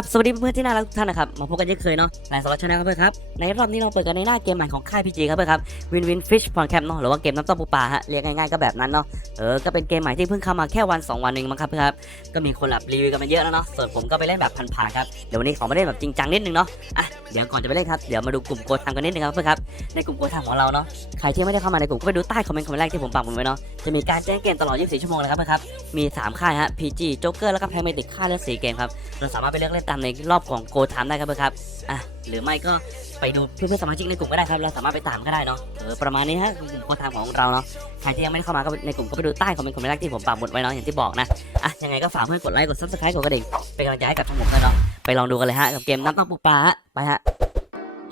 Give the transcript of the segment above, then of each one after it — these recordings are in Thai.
ครับสวัสดีเพื่อนที่น่ารักทุกท่านนะครับมาพบกันเช่นเคยเนาะในสล็อตชาแนลครับเพื่อนครับในรอบนี้เราเปิดกันในหน้าเกมใหม่ของค่ายพีจีครับเพื่อนครับวินวินฟิชพอนแคมเนาะหรือว่าเกมน้ำต้มปูปลาฮะเรียกง่ายๆก็แบบนั้นเนาะเออก็เป็นเกมใหม่ที่เพิ่งเข้ามาแค่วัน 2 วันเองมั้งครับเพื่อนครับก็มีคนแบบรีวิวกันมาเยอะแล้วเนาะส่วนผมก็ไปเล่นแบบผ่านๆครับเดี๋ยววันนี้ขอมาเล่นแบบจริงจังนิดนึงเนาะอะเดี๋ยวก่อนจะไปเล่นครับเดี๋ยวมาดูกลุ่มโกทำกันนิดนึงครับเพื่อนครับในกลุ่มโกทำของเราเนาะใครที่ไม่ได้เข้ามาในกลุ่มก็ไปดูใต้คอมเมนต์คอมเมนต์แรกที่ผมปักหมุดไว้เนาะจะมีการแจ้งเกมตลอด 24 ชั่วโมงเลยครับเพื่อนครับมีสามค่ายฮะ PG Joker แล้วก็ Pragmatic ค่ายเลือกสีเกมครับเราสามารถไปเลือกเล่นตามในรอบของโกทามได้ครับเพื่อนครับอะหรือไม่ก็ไปดูเพื่อนๆสมาชิกในกลุ่มก็ได้ครับเราสามารถไปตามก็ได้เนาะเออประมาณนี้ฮะกลุ่มโกทามของเราเนาะใครที่ยังไม่ได้เข้ามาก็ในกลุ่มก็ไปดูใต้คอมเมนต์คอมเมนต์แรกที่ผมปักหมุดไว้เนาะอย่างที่บอกนะอะยังไงก็ฝากเพื่อนกดไลค์กด subscribe กดกระดิ่งเป็นกำลังใจให้กับช่องผมด้วยเนาะไปลองดูกันเลยฮะกับเกมน้ำต้องปูปลาฮะไปฮะ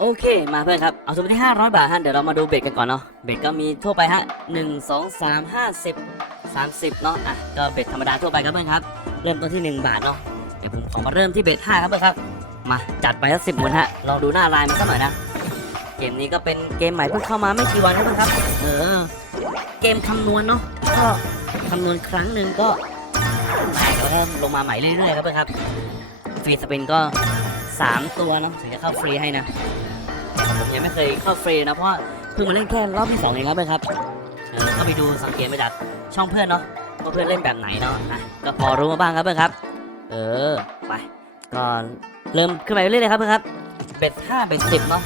โอเคมาเพื่อนครับเอาสมมติที่500 บาทฮะเดี๋ยวเรามาดูเบ็ดกันก่อนเนาะเบ็ดก็มีทั่วไปฮะ1 2 3 50 30เนาะอะก็เบ็ดธรรมดาทั่วไปครับเพื่อนครับ เริ่มต้นที่ 1 บาทเนาะ เดี๋ยวผมขอมาเริ่มที่เบ็ด5ครับเพื่อนครับ มาจัดไปสักสิบหมุนฮะลองดูหน้าลายมันสักหน่อยนะ เกมนี้ก็เป็นเกมใหม่เพิ่งเข้ามาไม่กี่วันครับเพื่อนครับ เออ เกมคำนวณเนาะก็คำนวณครั้งหนึ่งก็แตกแล้วก็ลงมาใหม่เรื่อยๆครับเพื่อนครับฟรีสปินก็3ตัวเนาะถึงจะเข้าฟรีให้นะผมยังไม่เคยเข้าฟรีนะเพราะเพิ่งมาเล่นแค่รอบที่สองเองครับเพื่อนครับเออก็ไปดูสังเกตมาจากช่องเพื่อนเนาะว่าเพื่อนเล่นแบบไหนเนาะอะก็พอรู้มาบ้างครับเพื่อนครับ เออ ไป ก็เริ่มขึ้นไปเรื่อยๆเลยครับเพื่อนครับ เบ็ดห้าเบ็ดสิบเนาะ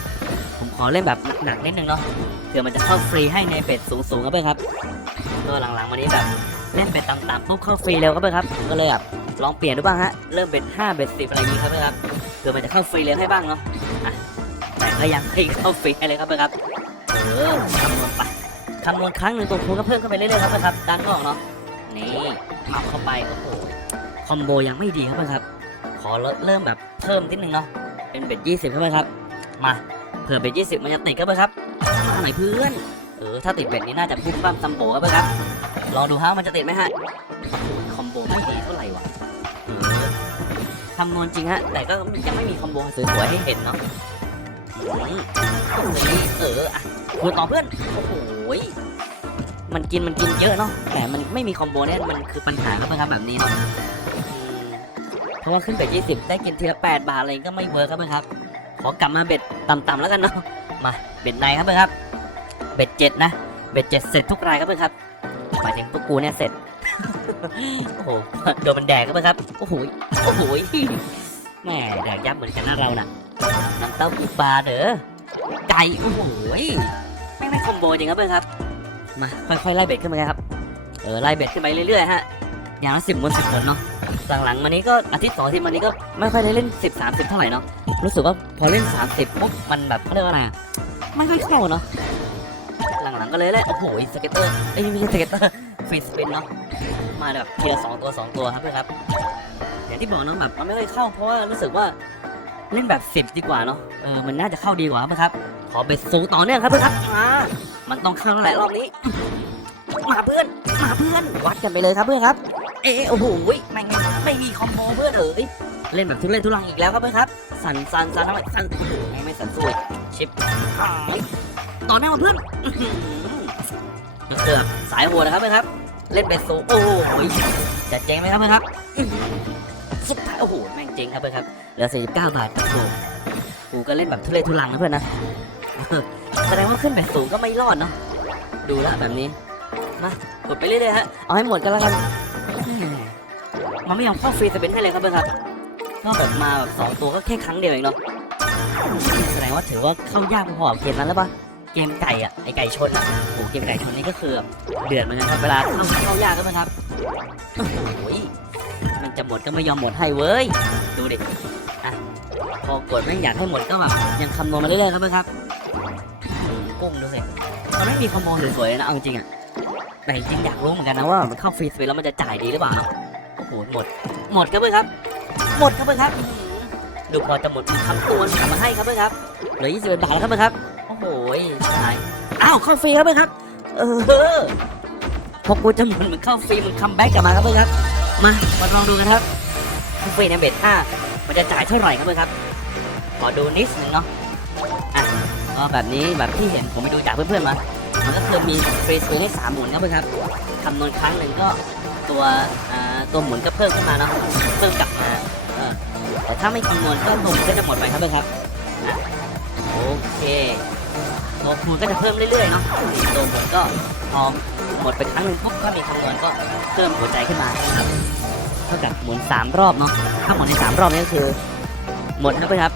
ผมขอเล่นแบบหนักๆนิดนึงเนาะเผื่อมันจะเข้าฟรีให้ในเบ็ดสูงๆครับเพื่อนครับก็หลังๆวันนี้แบบเล่นเบ็ดต่ำๆปุ๊บเข้าฟรีเร็วครับเพื่อนครับ ก็เลยแบบลองเปลี่ยนดูบ้างฮะ เริ่มเบ็ดห้าเบ็ดสิบอะไรอย่างงี้ครับเพื่อนครับ เผื่อมันจะเข้าฟรีเร็วให้บ้างเนาะอะแต่ก็ยังไม่เข้าฟรีให้เลยครับเพื่อนครับ เออคำนวณไปคำนวณครั้งหนึ่งตัวคูณก็เพิ่มเข้าไปเรื่อยๆครับเพื่อนครับด้านนอกเนาะ นี่หมับเข้าไปโอ้โห คอมโบยังไม่ดีครับเพื่อนครับ ขอเริ่มแบบเพิ่มนิดนึงเนาะ เป็นเบ็ดยี่สิบครับเพื่อนครับ มาเผื่อเบ็ดยี่สิบมันจะติดครับเพื่อนครับมาหน่อยเพื่อน เออถ้าติดเบ็ดนี้น่าจะพุ่งปั้มซัมโบครับเพื่อนครับ ลองดูฮะมันจะติดไหมฮะ คอมโบไม่ดีเท่าไหร่วะคำนวณจริงฮะ แต่ก็ยังไม่มีคอมโบสวยๆให้เห็นเนาะมีเอออะคูณต่อเพื่อน โอ้โหยมันกินมันกินเยอะเนาะแต่มันไม่มีคอมโบเนี่ยมันคือปัญหาครับเพื่อนครับแบบนี้เนาะ อืมเพราขึ้นเบ็ดยี่สิบได้กินทีละแปดบาทอะไรก็ไม่เวิร์คครับเพื่อนครับ ขอกลับมาเบ็ดต่ำๆแล้วกันเนาะ มาเบ็ดในครับเพื่อนครับ เบ็ดเจ็ดนะ เบ็ดเจ็ดเสร็จทุกรายครับเพื่อนครับหมายถึงพวกกูเนี่ยเสร็จ โอ้โหโดนมันแดกครับเพื่อนครับ โอ้โห โอ้โห แม่แดกยับเหมือนกันนะเราน่ะน้ำเต้าหู้ปลาเด้อ ไก่ โอ้โหไม่ไม่คอมโบจริงครับเพื่อนครับ มาค่อยๆไล่เบ็ดขึ้นมาครับ เออไล่เบ็ดขึ้นไปเรื่อยๆฮะ อย่างละสิบมวนสิบมวนเนาะหลังๆมานี้ก็อาทิตย์สองอาทิตย์มานี้ก็ไม่ค่อยได้เล่นสิบสามสิบเท่าไหร่เนาะรู้สึกว่าพอเล่น30ปุ๊บมันแบบเขาเรียกว่าอะไรอะไม่ค่อยเข้าเนาะหลังๆก็เลยเล่นโอ้โหสเก็ตเตอร์เอ้ไม่ใช่สเก็ตเตอร์ฟรีสปินเนาะมาแบบทีละสองตัวสองตัวครับเพื่อนครับอย่างที่บอกเนาะแบบมันไม่ค่อยเข้าเพราะว่ารู้สึกว่าเล่นแบบสิบดีกว่าเนาะเออมันน่าจะเข้าดีกว่าเพื่อนครับ ขอเบ็ดสูงต่อเนื่องครับเพื่อนครับมามันต้องเข้าแล้วแหละรอบนี้มาเพื่อนมาเพื่อนวัดกันไปเลยครับเพื่อนครับ เอะโอ้โหไม่ไม่ไม่มีคอมโบเพื่อนเอ๋ยเล่นแบบทุเรศทุรังอีกแล้วครับเพื่อนครับ สั่นสั่นสั่นทำไมสั่นโอ้โหไม่ไม่สั่นสวยชิปหายต่อหน้ามาเพื่อนเกือบสายหัวนะครับเพื่อนครับ เล่นเบสโซโอ้โหจะเจ๊งไหมครับเพื่อนครับสุดท้ายโอ้โหแม่งเจ๊งครับเพื่อนครับเหลือ49บาทครับโอ้โหกูก็เล่นแบบทุเรศทุรังนะเพื่อนนะแสดงว่าขึ้นแบบสูงก็ไม่รอดเนาะดูแลวแบบนี้มากดไปเรื่อยๆฮะเอาให้หมดกันแล้วกัน มันไม่ยอมเข้าฟรีสเปนให้เลยครับเพื่อนครับก็แบบมาแบบสองตัวก็แค่ครั้งเดียวเองเนาะแสดงว่าถือว่าเข้ายากพอกับเกมนั้นแล้วปะเกมไก่อะไอไก่ชนอะโอ้เกมไก่ชนนี่ก็คือแบบเดือดเหมือนกันครับเวลาเข้าเข้ายากก็ไหมครับโอ้ยมันจะหมดก็ไม่ยอมหมดให้เว้ยดูดิอะพอกดไม่อยากให้หมดก็แบบยังคำนวณมาเรื่อยๆครับเพื่อนครับกุ้งดูสิมันไม่มีคอมโบสวยๆนะเอาจริงอะแต่จริงอยากรู้เหมือนกันนะว่ามันเข้าฟรีสเปนแล้วมันจะจ่ายดีหรือเปล่า หหมด หมดครับเพื่อนครับ หมดครับเพื่อนครับดูพอจะหมดคำตัวกลับมาให้ครับเพื่อนครับเหลือ21บาทแล้วครับเพื่อนครับโอ้โหหายอ้าวเข้าฟรีครับเพื่อนครับ เออพอกูจะหมดเหมือนเข้าฟรีเหมันคัมแบ็กกลับมาครับเพื่อนครับ มามาลองดูกันครับฟรีในเบ็ดห้ามันจะจ่ายเท่าไหร่ครับเพื่อนครับขอดูนิดนึงเนาะอะก็แบบนี้แบบที่เห็นผมไปดูจากเพื่อนๆมามันก็คือมีฟรีสปินให้สามหมุนครับเพื่อนครับคำนวณครั้งหนึ่งก็ตัวอ่า ตัวหมุนก็เพิ่มขึ้นมาเนาะเพิ่มกลับมาแต่ถ้าไม่คำนวณก็ตัวคูณก็จะหมดไปครับเพื่อนครับโอเคตัวคูณก็จะเพิ่มเรื่อยๆเนาะตัวหมดก็พอหมดไปครั้งหนึ่งปุ๊บถ้ามีคำนวณก็เพิ่มหัวใจขึ้นมาเท่ากับหมุนสามรอบเนาะถ้าหมุนในสามรอบนี่ก็คือ หมดครับเพื่อนครับ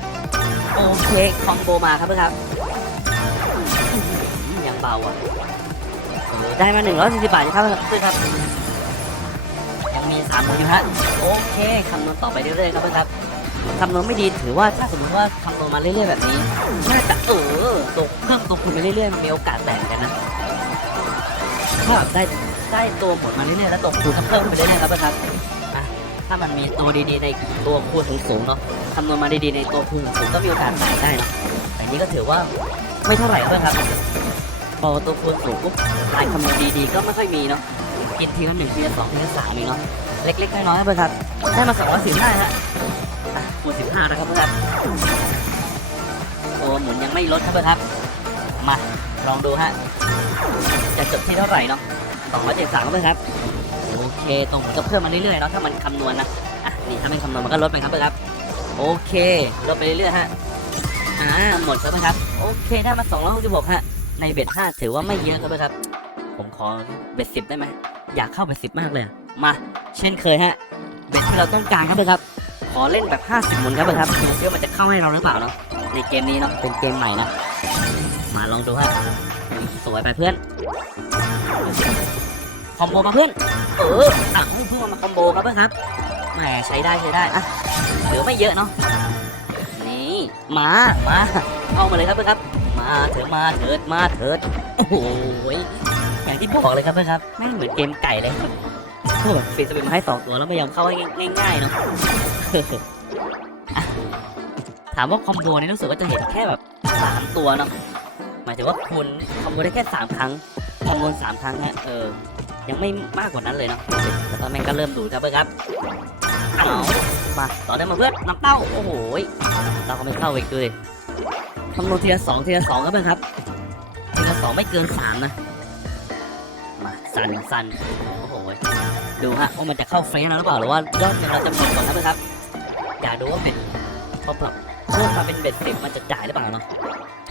โอเคคอมโบมาครับเพื่อนครับยังเบาอะได้มาหนึ่งร้อยสี่สิบบาทครับเพื่อนครับ สามหมุนอยู่ฮะโอเคคำนวณต่อไปเรื่อยๆครับเพื่อนครับคำนวณไม่ดีถือว่าถ้าสมมติว่าคำนวณมาเรื่อยๆแบบนี้น่าจะเออตัวเพิ่มตัวคูณไปเรื่อยๆมันมีโอกาสแตกกันนะถ้าได้ได้ตัวหมุนมาเรื่อยๆแล้วตัวคูณก็เพิ่มขึ้นไปเรื่อยๆครับเพื่อนครับถ้ามันมีตัวดีๆในตัวคูณสูงๆเนาะคำนวณมาดีๆในตัวคูณสูงๆก็มีโอกาสแตกได้เนาะแต่นี้ก็ถือว่าไม่เท่าไหร่ครับเพื่อนครับพอตัวคูณสูงปุ๊บลายคำนวณดีๆก็ไม่ค่อยมีเนาะกินทีละหนึ่งทีละสองทีละสามเองเนาะ เล็ก ๆ น้อยๆครับเพื่อนครับ ได้มาสองร้อยสิบห้าฮะอะคูณสิบห้านะครับเพื่อนครับโอ้หมุนยังไม่ลดครับเพื่อนครับ มาลองดูฮะ จะจบที่เท่าไหร่เนาะสองร้อยเจ็ดสามครับเพื่อนครับ โอเค ตรงหมุนจะเพิ่มมาเรื่อยๆเนาะ ถ้ามันคำนวณนะอะนี่ถ้าไม่คำนวณมันก็ลดไปครับเพื่อนครับ โอเค ลดไปเรื่อยๆฮะ อ่า หมดครับเพื่อนครับ โอเค ได้มาสองร้อยหกสิบหกฮะ ในเบ็ดห้าถือว่าไม่เยอะครับเพื่อนครับ ผมขอเบ็ดสิบได้ไหม อยากเข้าเบ็ดสิบมากเลยอะ มา เช่นเคยฮะเบ็ดที่เราต้องการครับเพื่อนครับขอเล่นแบบ 50หมุนครับเพื่อนครับดูซิว่ามันจะเข้าให้เราหรือเปล่าเนาะในเกมนี้เนาะเป็นเกมใหม่นะมาลองดูฮะสวยไปเพื่อนคอมโบมาเพื่อนเอออะเพิ่งมาคอมโบครับเพื่อนครับแหมใช้ได้ใช้ได้อะเหลือไม่เยอะเนาะนี่มามาเข้ามาเลยครับเพื่อนครับ มาเถิดมาเถิดมาเถิดโอ้โหยอย่างที่บอกเลยครับเพื่อนครับแม่งเหมือนเกมไก่เลย ครับพวกแบบฟีสเปนมาให้สองตัวแล้วไม่ยอมเข้าให้ง่ายๆเนาะอะถามว่าคอมโบนี่รู้สึกว่าจะเห็นแค่แบบสามตัวเนาะหมายถึงว่าคุณคอมโบได้แค่สามครั้งคอมโบสามครั้งฮะเออ ยังไม่มากกว่านั้นเลยเนาะแล้วแม่งก็เริ่มดูดครับเพื่อนครับเอามาต่อได้มาเพื่อนน้ำเต้าโอ้โหเราก็ไม่เข้าอีกเลยคำนวณทีละสองทีละสองครับเพื่อนครับทีละสองไม่เกินสามนะมาสันสันโอ ดูฮะว่ามันจะเข้าเฟรนแล้วหรือเปล่าหรือว่ายอดเงินเราจะหมดก่อนนะเพื่อนครับอยากดูว่าเป็นพอปรับเพิ่มมาเป็นเบ็ดสิบมันจะจ่ายหรือเปล่าเนาะ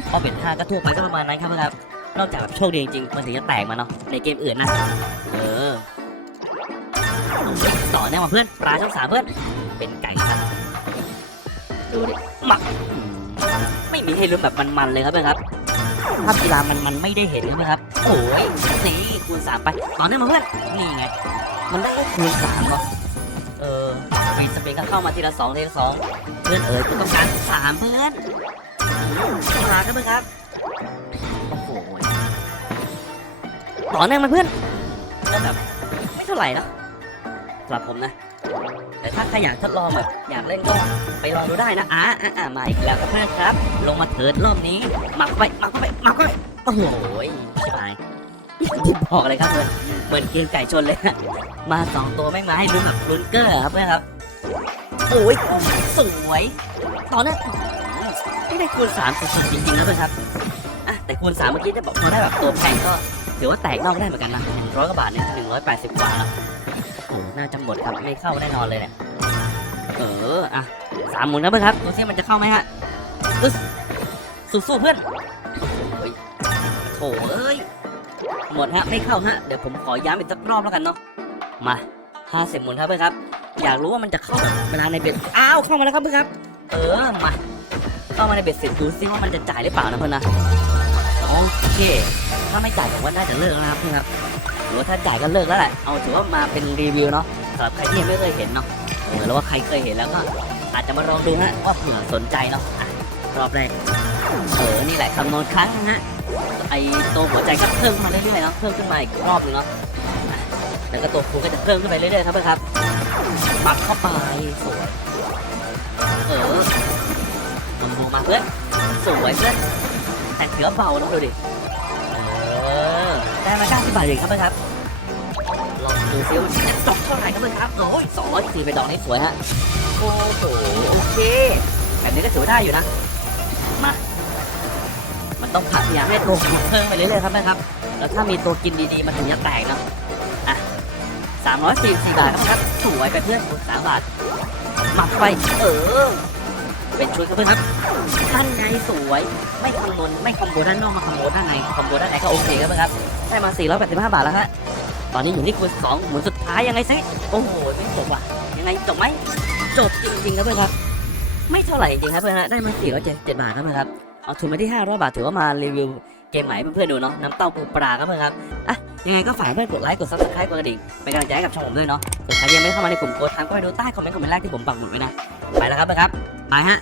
พอเบ็ดห้าก็ทั่วไปก็ประมาณนั้นครับเพื่อนครับ นอกจากแบบโชคดีจริงๆมันถึงจะแตกมาเนาะในเกมอื่นนะเออต่อแน่มาเพื่อนปลาช่องสามเพื่อนเป็นไก่ครับดูดิหมักไม่มีให้ลุ้นแบบมันๆเลยครับเพื่อนครับภาพกีฬามันมันไม่ได้เห็นครับเพื่อนครับ โอ้ยนี่คูณสามไป ต่อแน่มาเพื่อน นี่ไง มันได้แค่คูณสามเนาะเออวีสเปนก็เข้ามาทีละสองทีละสองเพื่อนเอ๋ยคุณต้องการสามเพื่อนมาครับเพื่อนครับ โอ้โห ต่อเนื่องมาเพื่อนก็แบบไม่เท่าไหร่นะสำหรับผมนะ แต่ถ้าใครอยากทดลองแบบอยากเล่นก็ไปลองดูได้นะอ่าอ่าอ่ามาอีกแล้วครับเพื่อนครับ ลงมาเถิดรอบนี้มักเข้าไปมักเข้าไปมักเข้าไปโอ้โหชิบหาย ที่บอกเลยครับเพื่อนเหมือนเกมไก่ชนเลยฮะมาสองตัวแม่งมาให้ลุ้นแบบลุ้นเกอร์ครับเพื่อนครับโอ้ยสวยตอนนี้ไม่ได้คูณสามสุดๆจริงๆนะเพื่อนครับอะแต่คูณสามเมื่อกี้ได้บอกพอได้แบบตัวแพงก็ถือว่าแตกนอกได้เหมือนกันนะหนึ่งร้อยกว่าบาทเนี่ยหนึ่งร้อยแปดสิบกว่าแล้วโอ้น่าจะหมดครับไม่เข้าแน่นอนเลยเนี่ยเอออะสามหมุนนะเพื่อนครับดูซิมันจะเข้าไหมฮะสสู้ๆเพื่อนโอ้ยโถเอ้ย หมดฮะไม่เข้าฮะเดี๋ยวผมขอย้ำอีกสักรอบแล้วกันเนาะมาห้าสิบหมุนครับเพื่อนครับ อยากรู้ว่ามันจะเข้าเวลาในเบ็ดอ้าวเข้ามาแล้วครับเพื่อนครับ เออมาเข้ามาในเบ็ดเสร็จดูซิว่ามันจะจ่ายหรือเปล่านะเพื่อนนะโอเค ถ้าไม่จ่ายผมว่าน่าจะเลิกแล้วนะครับเพื่อนครับหรือว่าถ้าจ่ายก็เลิกแล้วแหละเอาถือว่ามาเป็นรีวิวเนาะสำหรับใครที่ยังไม่เคยเห็นเนาะเออว่าใครเคยเห็นแล้วก็อาจจะมาลองดูฮะว่าเผื่อสนใจเนาะ รอบแรกเออนี่แหละคำนวณครั้งนะฮะไอตัวหัวใจก็เพิ่มขึ้นมาเรื่อยๆเนาะเพิ่มขึ้นมาอีกรอบนึงเนาะแล้วก็ตัวคูก็จะเพิ่มขึ้นไปเรื่อยๆครับเพื่อนครับปักเข้าไปสวยเออลำบูมาเพื่อนสวยเพื่อนแต่ถือว่าเบานะดูดิเออได้มา90บาทเองครับเพื่อนครับลองดูซิว่าจะจบเท่าไหร่ครับเพื่อนครับโอ้ยสองร้อยสี่ไปดอกนี้สวยฮะโอ้โหโอเคแบบนี้ก็ถือว่าได้อยู่นะ มา มันต้องผัดอย่าให้ตัวกินเพิ่มไปเรื่อยๆครับเพื่อนครับ แล้วถ้ามีตัวกินดีๆมันถึงจะแตกเนาะ อะสามร้อยสี่สิบบาทครับสวยไปเพื่อนสามบาทหมัดเข้าไป เออ เป็นชุดครับเพื่อนครับด้านในสวย ไม่คอมโบไม่คอมโบด้านนอกมาคอมโบด้านในคอมโบด้านในก็โอเคครับเพื่อนครับ ได้มา485บาทแล้วฮะ ตอนนี้อยู่ที่คูณสองหมุนสุดท้ายยังไงซิโอ้โหไม่จบว่ะ ยังไงจบไหมจบจริงๆครับเพื่อนครับ ไม่เท่าไหร่จริงๆครับเพื่อนฮะได้มาสี่เจ็ดบาทครับเพื่อนครับเอาทุนมาที่ห้าร้อยบาทถือว่ามารีวิวเกมใหม่เพื่อนๆดูเนาะน้ำเต้าปูปลาครับเพื่อนครับอะยังไงก็ฝากเพื่อนกดไลค์กดซับสไครป์กดกระดิ่งเป็นกำลังใจให้กับช่องผมด้วยเนาะส่วนใครยังไม่เข้ามาในกลุ่มโค้ดทางก็ไปดูใต้คอมเมนต์คอมเมนต์แรกที่ผมปักหมุดไว้นะไปแล้วครับเพื่อนครับไปฮะ